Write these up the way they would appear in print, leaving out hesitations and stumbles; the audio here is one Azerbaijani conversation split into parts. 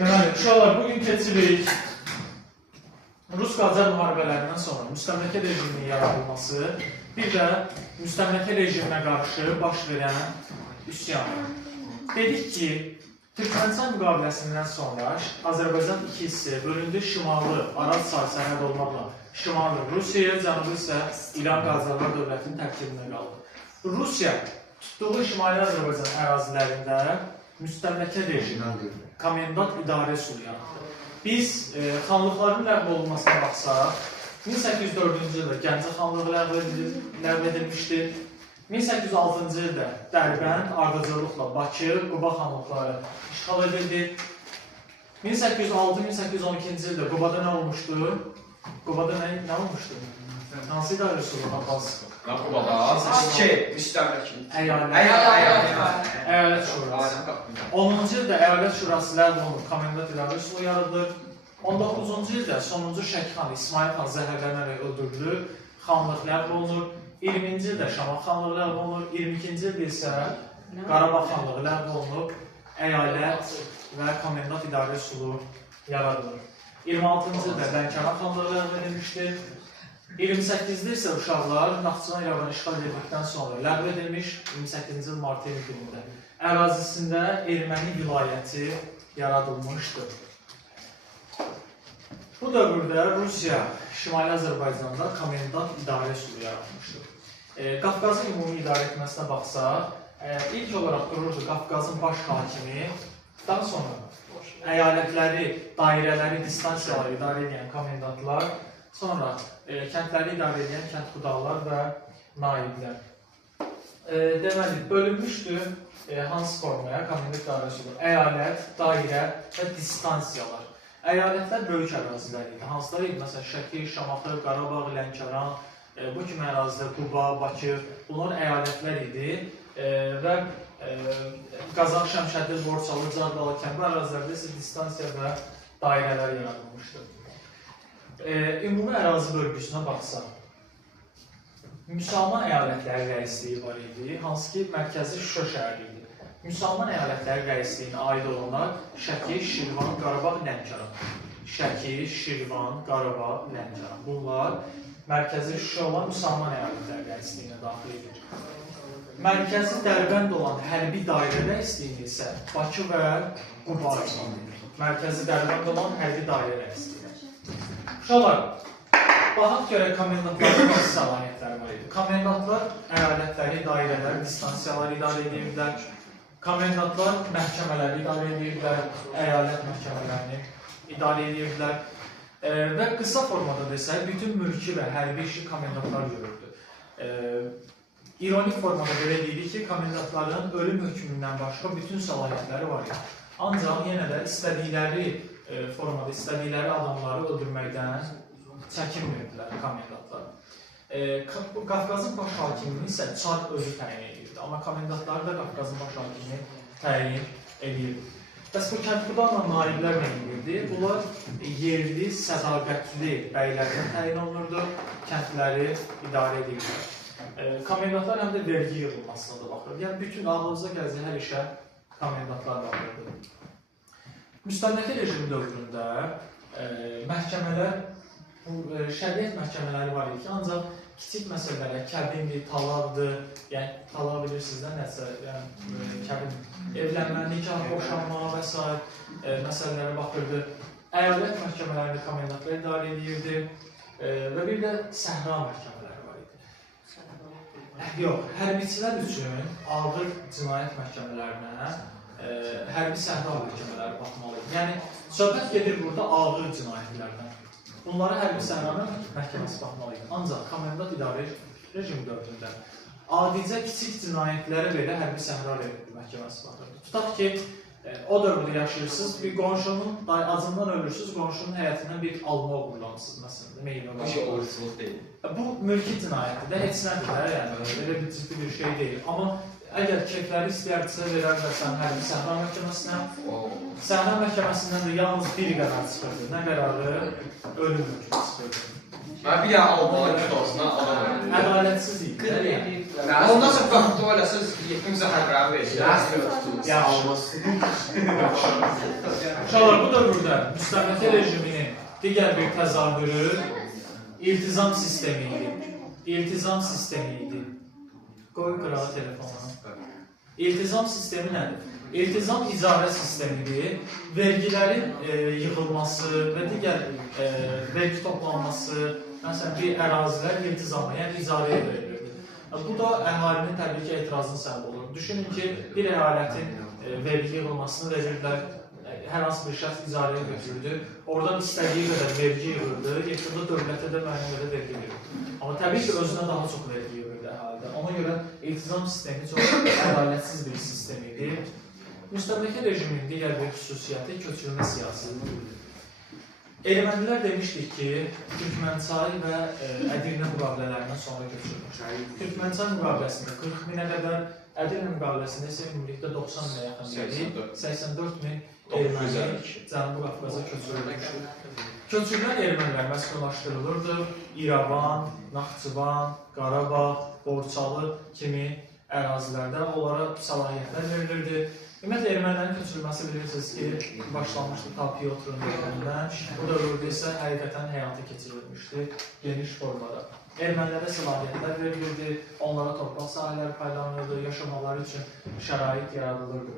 Deməli, uşaqlar, bugün keçirik Rus-Qacar müharibələrindən sonra müstəmləkə rejiminin yaradılması, bir də müstəmləkə rejiminə qarşı baş verən üsyan. Dedik ki, Türkmənistan müqaviləsindən sonra Azərbaycan iki hissəyə bölündü. Şimalı Araz sərhəd olmaqla Şimalı Rusiyaya, cənubu isə İran Qacarlar dövlətinin tərkibində qaldı. Rusiya tutduğu Şimali Azərbaycan ərazilərində müstəmləkə rejimi, komendant idarə üsulu yaratdı. Biz xanlıqların ləğv olunmasına baxsaq, 1804-cü ildə Gəncə xanlığı ləğv edilmişdir. 1806-cı ildə Dərbənd, ardıcıllıqla Bakı, Quba xanlıqları işğal edildi. 1806-1812-ci ildə Qubada nə olmuşdu? Qubada nə olmuşdu? Hansı idarə üsulu? Qubada, müstəmləkə. Əyalət Şurası. 10-cu ildə Əyalət Şurası ləğv olunub, komendant idarə üsulu yaradılır. 19-cu ildə sonuncu Şəki xanı İsmail xan zəhərlənərək öldürülür, xanlıq ləğv olunur. 20-ci ildə Şamaxı xanlığı ləğv olunur. 22-ci ildə isə Qarabağ xanlığı ləğv olunub, əyalət və komendant idarə üsulu yaradılır. 26-cı ildə Lənkəran xanlığı ləğv edilmişdir. 28-də isə uşaqlar Naxçıvan İrəvanı işğal edildikdən sonra ləğv edilmiş 28-ci il mart günündə ərazisində erməni vilayəti yaradılmışdır. Bu dövrdə Rusiya Şimali Azərbaycanda komendant idarə üsulu yaratmışdır. Qafqazın ümumi idarə etməsinə baxsaq, ilk olaraq dururdu Qafqazın baş hakimi, daha sonra əyalətləri, dairələri, distansiyaları idarə edən komendantlar, sonra kəndləri idarə edən kəndxudalar və naiblər. Deməli, bölünmüşdür hansı formaya komendant idarə üsulu? Əyalət, dairə və distansiyalar. Əyalətlər böyük ərazilər idi. Hansılar idi? Məsələn, Şəki, Şamaxı, Qarabağ, Lənkəran, bu kimi ərazilər, Quba, Bakı, bunlar əyalətlər idi və Qazax, Şəmşədi, Borçalı, Cardalı, Kəmbi ərazilərdə isə distansiya və dairələr yaradılmışdır. Ümumi ərazi bölgüsünə baxsaq, müsəlman əyalətləri rəisliyi var idi, hansı ki, mərkəzi Şuşa şəhəri idi. Müsəlman əyalətləri rəisliyinə aid olanlar Şəki, Şirvan, Qarabağ, Lənkəran. Şəki, Şirvan, Qarabağ, Lənkəran. Bunlar mərkəzi Şuşa olan müsəlman əyalətləri rəisliyinə daxil edir. Mərkəzi Dərbənd olan hərbi dairə rəisliyini isə Bakı və Quba aiddir. Mərkəzi Dərbənd olan hərbi dairə rəisliyinə. Uşaqlar, baxaq görək komendantların hansı səlahiyyətləri var idi. Komendantlar əyalətləri, dairələri, distansiyaları idarə edirlər. Komendantlar məhkəmələri idarə edirlər, əyalət məhkəmələrini idarə edirlər. Və qısa formada desək, bütün mülki və hərbi işi komendantlar görürdü. İronik formada belə deyirik ki, komendantların ölüm hökmündən başqa bütün səlahiyyətləri var idi. Ancaq yenə də istədikləri formada, istədikləri adamları öldürməkdən çəkinmirdilər komendantlar. Qafqazın baş hakimini isə çar özü təyin edirdi, amma komendantları da Qafqazın baş hakimini təyin edirdi. Bəs bu kəndxudanla naiblər nə edirdi? Bunlar yerli, sədaqətli bəylərdən təyin olunurdu, kəndləri idarə edirdi. Komendantlar həm də vergi yığılmasına da baxırdı. Yəni, bütün ağlınıza gələcək hər işə komendantlar baxırdı. Müstəmləkə rejimi dövründə məhkəmələr, şəriət məhkəmələri var idi ki, ancaq kiçik məsələlərə, kəbindir, talaqdır, yəni talaq bilirsiniz də nəsə, yəni kəbin, evlənmə, nikah, boşanma və s. məsələlərə baxırdı. Əyalət məhkəmələrində komendantlar idarə edirdi və bir də səhra məhkəmələri var idi. Yox, hərbiçilər üçün ağır cinayət məhkəmələrinə hərbi səhra məhkəmələri baxmalıydı. Yəni, söhbət gedir burada ağır cinayətlərdən. Bunlara hərbi səhranın məhkəməsi baxmalıydı. Ancaq komendant idarə rejimi dövründə adicə kiçik cinayətlərə belə hərbi səhra məhkəməsi baxırdı. Tutaq ki, o dövrdə yaşayırsınız, bir qonşunun acından ölürsünüz, qonşunun həyətindən bir alma oğurlamışsınız, məsələn, meyvə var. Bu şey oğurluq deyil. Bu mülki cinayətdir də, heç nədir də, yəni, elə bir ciddi bir şey deyil. Amma əgər keyfləri istəyərdirsə, verərsən hərbi səhra məhkəməsinə, səhra məhkəməsindən də yalnız bir qərar çıxırdı. Nə qərarı? Ölüm hökmü çıxırdı. Mən bir yana Almanın kitabasına adam öldürdüm. Ədalətsiz idi. Ondan sonra baxdı o eləsiniz 7 zəhərləri verir. Ya Uşaqlar, bu dövrdə müstəmləkə rejiminin digər bir təzahürü iltizam sistemi idi. İltizam sistemi idi. Qoy qırağa telefonu. İltizam sistemi nədir? İltizam icarə sistemidir. Vergilərin yığılması və digər vergi toplanması, məsələn, bir ərazilər iltizama, yəni icarəyə verilirdi. Bu da əhalinin təbii ki, etirazını səbəb olur. Düşünün ki, bir əyalətin vergi yığılmasını verirdilər, hər hansı bir şəxs icarəyə götürürdü. Oradan istədiyi qədər vergi yığırdı, yetəndə dövlətə də müəyyən qədər vergi yığırdı. Amma təbii ki, özünə daha çox vergi yığırdı əhaldə. Ona görə iltizam sistemi çox ədalətsiz bir sistem idi. Müstəmləkə rejiminin digər bir xüsusiyyəti köçürülmə siyasətidir. Ermənilər demişdik ki, Türkmənçay və Ədirnə müqavilələrindən sonra köçürülmüş. Türkmənçay müqaviləsində 40 minə qədər, Ədirnə müqaviləsində isə ümumilikdə 90 minə yaxın deyil, 84 min erməni Cənubi Qafqaza köçürülmüşdür. Köçürülən ermənilər məskunlaşdırılırdı. İrəvan, Naxçıvan, Qarabağ, Borçalı kimi ərazilərdə onlara səlahiyyətlər verilirdi. Ümumiyyətlə, ermənilərin köçürülməsi bilirsiniz ki, başlanmışdı Tapiotrun dövründən. Bu dövrdə isə həqiqətən həyata keçirilmişdi geniş formada. Ermənilərə səlahiyyətlər verilirdi, onlara torpaq sahələri paylanırdı, yaşamaları üçün şərait yaradılırdı.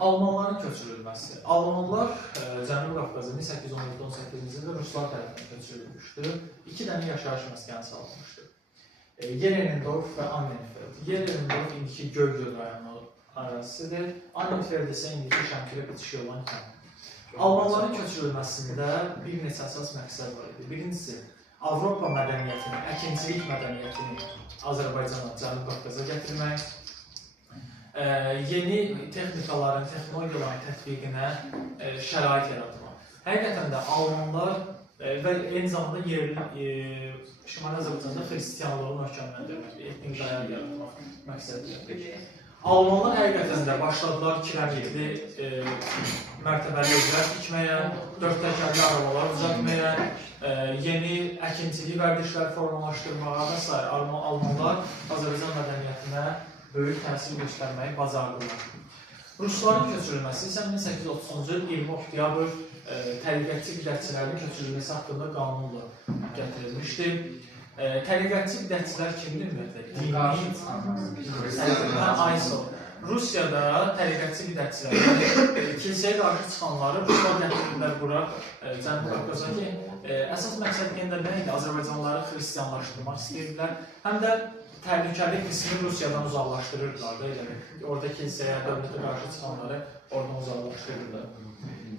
Almanların köçürülməsi. Almanlar Cənubi Qafqaza 1817-18-ci ildə Ruslar tərəfindən köçürülmüşdü. 2 dənə yaşayış məskəni salınmışdı. Yerenindorf və Annenfeld. Yerenindorf indiki Göygöl rayonu arasıdır. Annenfeld isə indiki Şəmkirə bitişik olan kənd. Almanların köçürülməsində bir neçə əsas məqsəd var idi. Birincisi, Avropa mədəniyyətini, əkinçilik mədəniyyətini Azərbaycana, Cənubi Qafqaza gətirmək, yeni texnikaların, texnologiyaların tətbiqinə şərait yaratmaq. Həqiqətən də Almanlar və eyni zamanda yerli Şimali Azərbaycanda xristiyanlığı möhkəmləndirmək, etnik dayaq yaratmaq məqsədidir. Almanlar həqiqətən də başladılar kilometri mərtəbəli evlər tikməyə, 4 təkərli arabalar düzəltməyə, yeni əkinçilik vərdişlər formalaşdırmağa və s. Almanlar Azərbaycan mədəniyyətinə böyük təsir göstərməyi bacardılar. Rusların köçürülməsi isə 1830-cu il 20 oktyabr təriqətçi bidətçilərin köçürülməsi haqqında qanunla gətirilmişdi. Təriqətçi bidətçilər kimdir ümumiyyətlə? Rusiyada təriqətçi bidətçilər, kilsəyə qarşı çıxanları Ruslar gətirirlər bura, Cənubi Qafqaza ki, əsas məqsəd yenə nə idi? Azərbaycanlıları xristiyanlaşdırmaq istəyirdilər, həm də təhlükəli qismi Rusiyadan uzaqlaşdırırdılar da, orada kilsəyə, dövlətə qarşı çıxanları oradan uzaqlaşdırırdılar.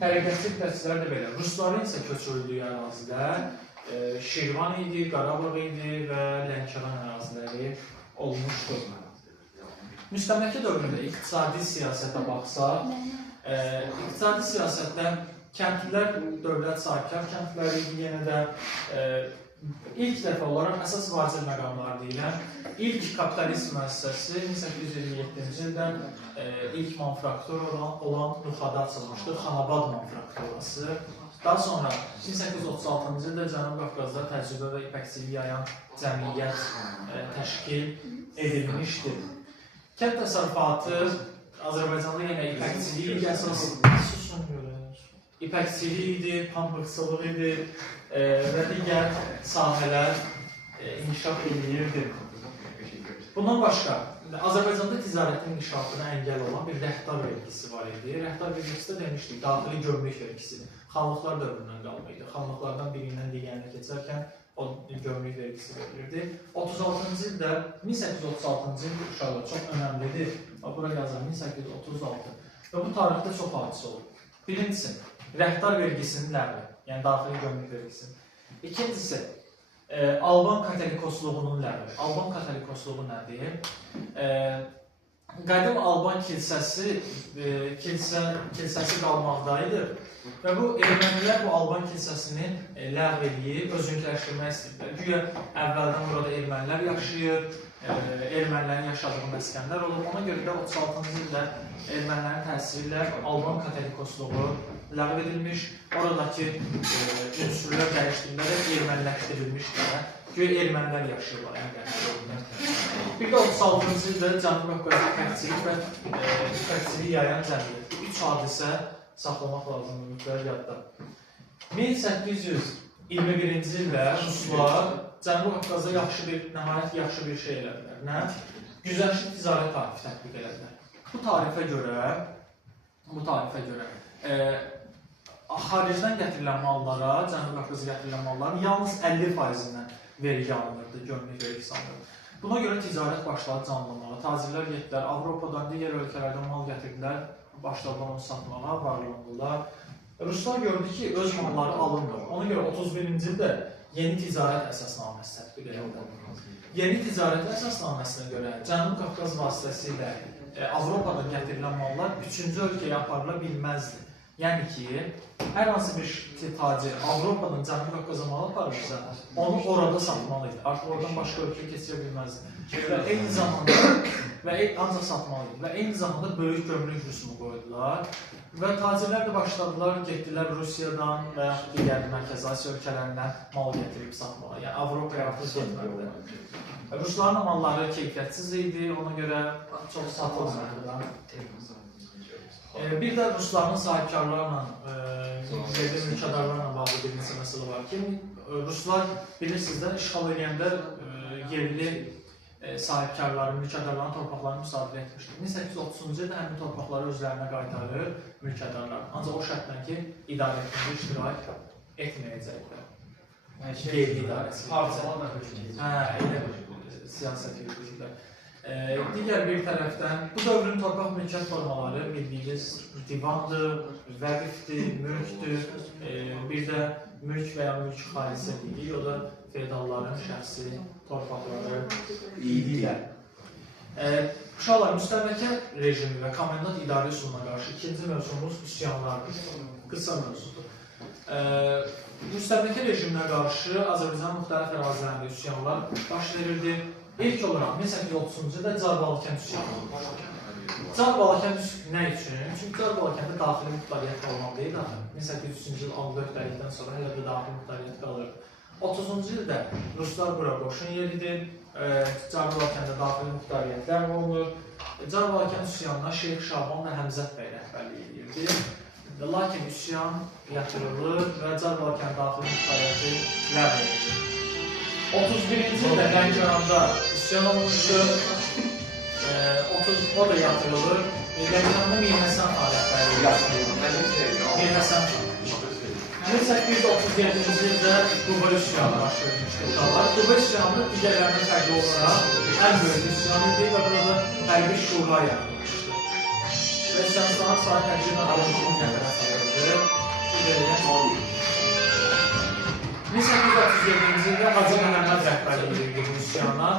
Təriqətçi bidətçilər də belə. Rusların isə köçürüldüyü ərazilər Şirvan idi, Qarabağ idi və Lənkəran əraziləri olmuşdur. Müstəmləkə dövründə iqtisadi siyasətə baxsaq, iqtisadi siyasətdə kəndlilər dövlət sahibkar kəndləri idi, yenə də ilk dəfə olaraq əsas vacib məqamlar deyilən ilk kapitalist müəssisəsi 1827-ci ildən ilk manufaktura olan Nuxada açılmışdır, Xanabad manufakturası. Daha sonra 1836-cı ildə Cənubi Qafqazda təcrübə və ipəkçiliyi yayan cəmiyyət təşkil edilmişdir. Kənd təsərrüfatı Azərbaycanda yenə ipəkçiliyi əsas ipəkçiliyi idi, pambıqçılıq idi və digər sahələr inkişaf edirdi. Bundan başqa, Azərbaycanda ticarətin inkişafına əngəl olan bir rəhdar vergisi var idi. Rəhdar vergisi də demişdik, daxili gömrük vergisi. Xanlıqlar dövründən qalma idi. Xanlıqlardan birindən digərinə keçərkən o gömrük vergisi verilirdi. 36-cı ildə, 1836-cı il uşaqlar çox önəmlidir. Bura yazan 1836 və bu tarixdə çox hadisə olur. Birincisi, rəhdar vergisinin ləğvi, yəni daxili gömrük vergisinin. İkincisi, Alban katolikosluğunun ləğvi. Alban katolikosluğu nədir? Qədim Alban kilsəsi qalmaqdaydı və bu ermənilər bu Alban kilsəsini ləğv edib, özünkiləşdirmək istəyirlər. Güya əvvəldən burada ermənilər yaşayır, ermənilərin yaşadığı məskənlər olub. Ona görə də 36-cı ildə ermənilərin təsiri ilə Alban katolikosluğu ləğv edilmiş. Oradakı ünsürlər dəyişdirilərək erməniləşdirilmişdir. Göy ermənilər yaşayırlar. Bir də 36-cı ildə Cənubi Qafqazda təhcilik və təhcilik yayan cəmiyyət. Bu üç hadisə saxlamaq lazımdır, mütləq yadda. 1821-ci ildə Ruslar Cənubi Qafqazda nəhayət yaxşı bir şey elədilər. Nə? Güzəştli ticarət tarifi tətbiq elədilər. Bu tarifə görə xaricdən gətirilən mallara, Cənubi Qafqaza gətirilən malların yalnız 50%-dən vergi alınırdı, gömrük vergisi alınırdı. Buna görə ticarət başladı canlanmağa. Tacirlər getdilər, Avropadan, digər ölkələrdən mal gətirdilər, başladılar onu satmağa, varlandılar. Ruslar gördü ki, öz malları alınmır. Ona görə 31-ci ildə yeni ticarət əsasnaməsi tətbiq edildi. Yeni ticarət əsasnaməsinə görə Cənubi Qafqaz vasitəsilə Avropadan gətirilən mallar üçüncü ölkəyə aparıla bilməzdi. Yəni ki, hər hansı bir tacir Avropadan Cənubi Qafqaza mal aparırsa, onu orada satmalıydı. Artıq oradan başqa ölkəyə keçirə bilməzdi. Və eyni zamanda ancaq satmalıydı. Və eyni zamanda böyük gömrük rüsumu qoydular. Və tacirlər də başladılar, getdilər Rusiyadan və yaxud digər Mərkəzi Asiya ölkələrindən mal gətirib satmağa. Yəni Avropaya artıq getmədilər. Rusların malları keyfiyyətsiz idi, ona görə çox satılmadı. Bir də Rusların sahibkarlarla, mülkədarlarla bağlı bir neçə məsələ var ki, Ruslar bilirsiniz də işğal edəndə yerli sahibkarların, mülkədarların torpaqlarını müsadirə etmişdir. 1830-cu ildə həmin torpaqları özlərinə qaytarır mülkədarlar. Ancaq o şərtlə ki, idarə etməkdə iştirak etməyəcəklər. Qeyri idarəsi. Parçalarla hökm elə siyasət yürüdürlər. Digər bir tərəfdən, bu dövrün torpaq mülkiyyət formaları bildiyiniz divandır, vəqifdir, mülkdür, bir də mülk və ya mülk xalisə deyilir, o da feodalların şəxsi torpaqları idilər. Uşaqlar, müstəmləkə rejimi və komendant idarə üsuluna qarşı ikinci mövzumuz üsyanlardır, qısa mövzudur. Müstəmləkə rejiminə qarşı Azərbaycanın müxtəlif ərazilərində üsyanlar baş verirdi. İlk olaraq 1830-cu ildə Çar Balakənd üsyanı olmuşdur. Çar Balakənd nə üçün? Çünki Çar Balakəndə daxili muxtariyyət olmalı idi. 1803-cü il aldı öhdəlikdən sonra hələ də daxili muxtariyyət qalırdı. 30-cu ildə Ruslar bura qoşun yeridir. Çar Balakəndə daxili muxtariyyət ləğv olunur. Çar Balakənd üsyanına Şeyx Şaban və Həmzət bəy rəhbərlik edirdi. Lakin üsyan yatırılır və Çar Balakənd daxili muxtariyyəti ləğv edilir. 31-ci ildə Lənkəranda üsyan olmuşdur. O da yatırılır. Lənkəranda Mir Həsən rəhbərliyi yatırılır. Mir Həsən. 1837-ci ildə Quba üsyanı baş vermişdir. Quba üsyanı digərlərindən fərqli olaraq ən böyük üsyan idi və burada hərbi şura yaradılmışdır. Və üsyançıların sayı təqribən 60 nəfərə sayılır. 1837-ci ildə Hacı Məhəmməd rəhbərliyi edir bu üsyana.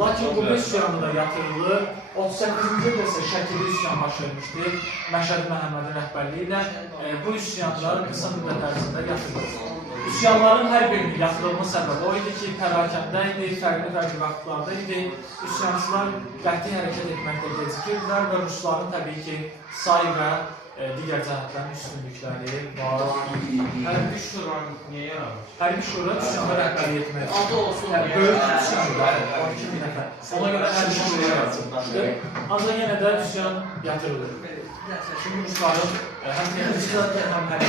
Lakin Quba üsyanı da yatırılır. 38-ci ildə isə Şəkili üsyan baş vermişdir. Məşədi Məhəmmədin rəhbərliyi ilə bu üsyanlar qısa müddət ərzində yatırılır. Üsyanların hər birinin yatırılma səbəbi o idi ki, pərakəndə idi, fərqli vaxtlarda idi. Üsyançılar qəti hərəkət etməkdə gecikirdilər və Rusların təbii ki, say və digər cəhətlərin üstünlükləri var. Hərbi şura niyə yaranır? Hərbi şura üsyanda rəhbərlik etmək. Adı olsun. Böyük üsyanlar, 12 min nəfər. Ona görə hərbi şura yaratılmışdır. Ancaq yenə də üsyan yatırılır. Çünki Rusların həm texniki həm hərbi